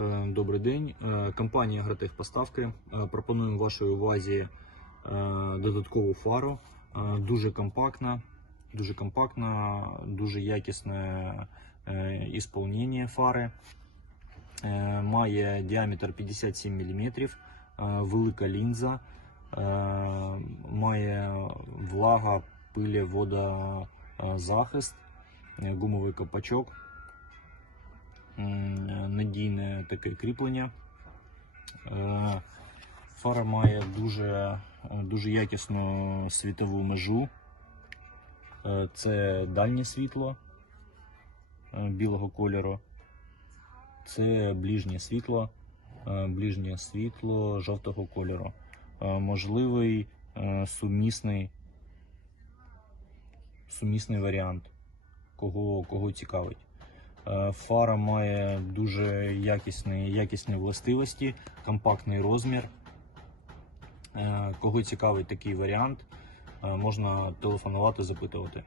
Е, Добрий день. Е, Компанія Гратехпоставки. Е, Пропонуємо вашій увазі додаткову фару. Дуже компактна, дуже компактна, дуже якісне ісполнення фари. Має діаметр 57 мм, велика лінза, має влага, пилі, водозахист, е, гумовий копачок. Надійне таке кріплення. Е, Фара має дуже, дуже якісну світову межу. Е, Це дальнє світло е, білого кольору. Це ближнє світло, ближнє світло жовтого кольору. Можливий сумісний, сумісний варіант, кого, кого цікавить. Е, Фара має дуже якісні, якісні властивості, компактний розмір. Е, Кого цікавить такий варіант, е, можна телефонувати, запитувати.